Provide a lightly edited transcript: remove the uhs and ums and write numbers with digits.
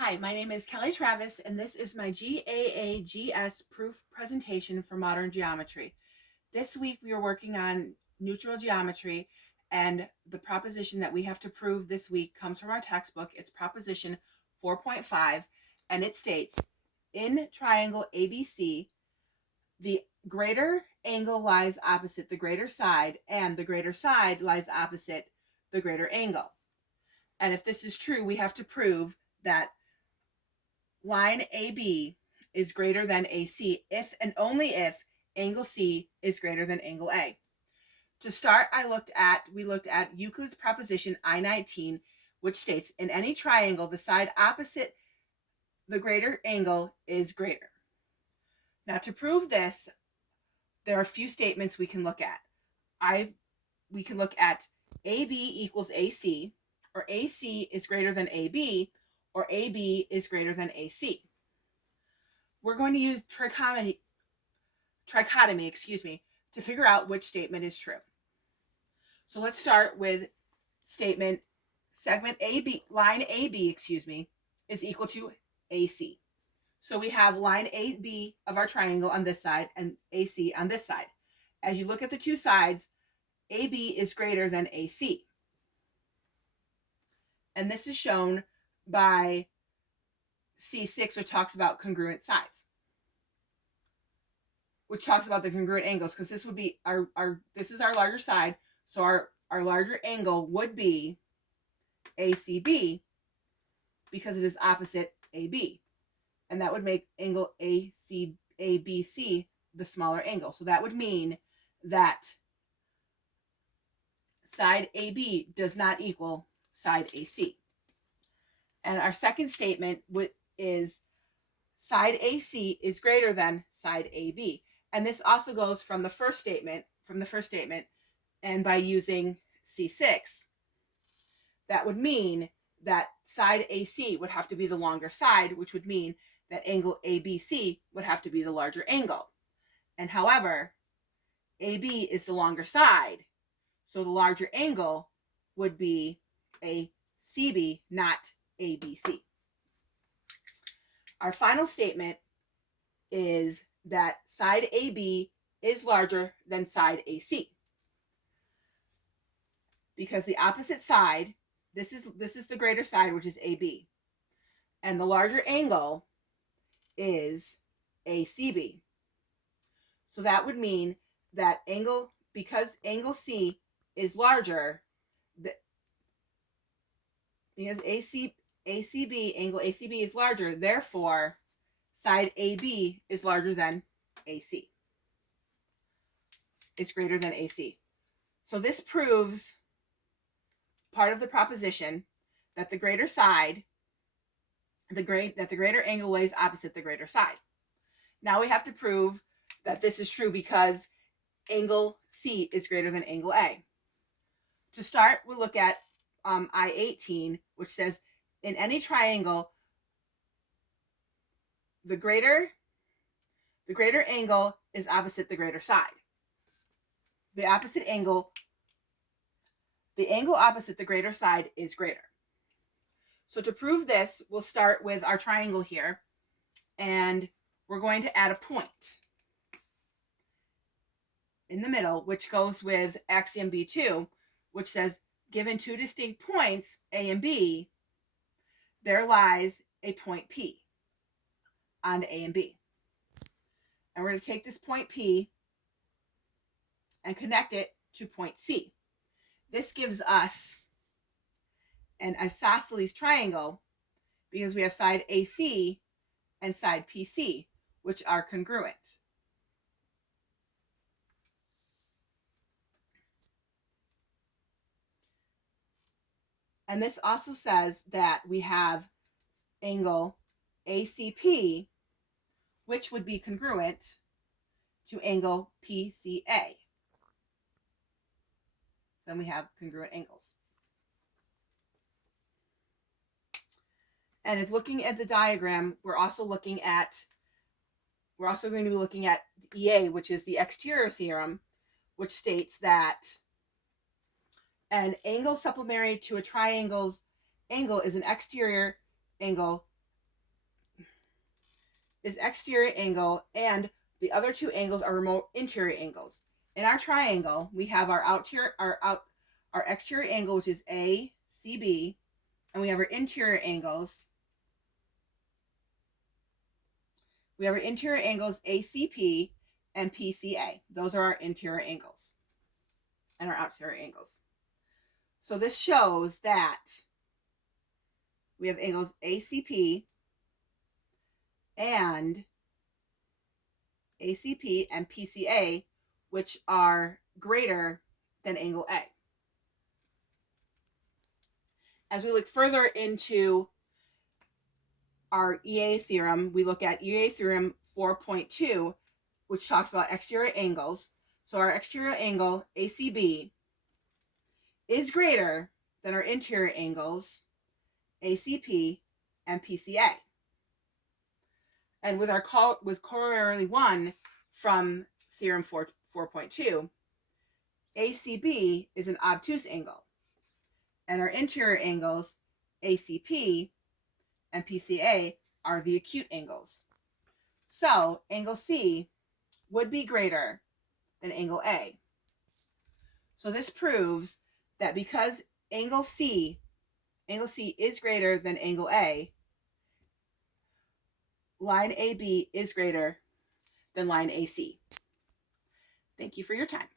Hi, my name is Kelly Travis, and this is my GAAGS proof presentation for modern geometry. This week we are working on neutral geometry, and the proposition that we have to prove this week comes from our textbook. It's proposition 4.5, and it states, in triangle ABC, the greater angle lies opposite the greater side, and the greater side lies opposite the greater angle. And if this is true, we have to prove that line AB is greater than AC if and only if angle C is greater than angle A. To start, we looked at Euclid's proposition I-19, which states in any triangle, the side opposite the greater angle is greater. Now, to prove this, there are a few statements we can look at. We can look at AB equals AC, or AC is greater than AB, or AB is greater than AC. We're going to use trichotomy, to figure out which statement is true. So let's start with segment AB, line AB, is equal to AC. So we have line AB of our triangle on this side and AC on this side. As you look at the two sides, AB is greater than AC. And this is shown by C6, which talks about congruent sides, which talks about the congruent angles, because this would be this is our larger side, so our larger angle would be ACB because it is opposite AB, and that would make angle ABC the smaller angle. So that would mean that side AB does not equal side AC. And our second statement is side AC is greater than side AB. And this also goes from the first statement, and by using C6, that would mean that side AC would have to be the longer side, which would mean that angle ABC would have to be the larger angle. And however, AB is the longer side, so the larger angle would be ACB, not ABC. Our final statement is that side AB is larger than side AC, because the opposite side, this is the greater side, which is AB, and the larger angle is ACB. So that would mean that because angle C is larger, because angle ACB is larger, therefore side AB is larger than AC. It's greater than AC. So this proves part of the proposition that the greater angle lays opposite the greater side. Now we have to prove that this is true because angle C is greater than angle A. To start, we'll look at I-18, which says in any triangle, the greater angle is opposite the greater side. The angle opposite the greater side is greater. So to prove this, we'll start with our triangle here, and we're going to add a point in the middle, which goes with axiom B2, which says, given two distinct points, A and B, there lies a point P on A and B. And we're going to take this point P and connect it to point C. This gives us an isosceles triangle because we have side AC and side PC, which are congruent. And this also says that we have angle ACP, which would be congruent to angle PCA. Then we have congruent angles. And if looking at the diagram, we're also going to be looking at EA, which is the exterior theorem, which states that an angle supplementary to a triangle's angle is an exterior angle is exterior angle, and the other two angles are remote interior angles. In our triangle, we have our exterior angle, which is ACB, and we have our interior angles. We have our interior angles ACP and PCA. Those are our interior angles and our exterior angles. So this shows that we have angles ACP and PCA, which are greater than angle A. As we look further into our EA theorem, we look at EA theorem 4.2, which talks about exterior angles. So our exterior angle, ACB, is greater than our interior angles, ACP and PCA. And with corollary 1 from theorem 4.2, ACB is an obtuse angle, and our interior angles, ACP and PCA, are the acute angles. So angle C would be greater than angle A. So this proves that because angle C is greater than angle A, line AB is greater than line AC. Thank you for your time.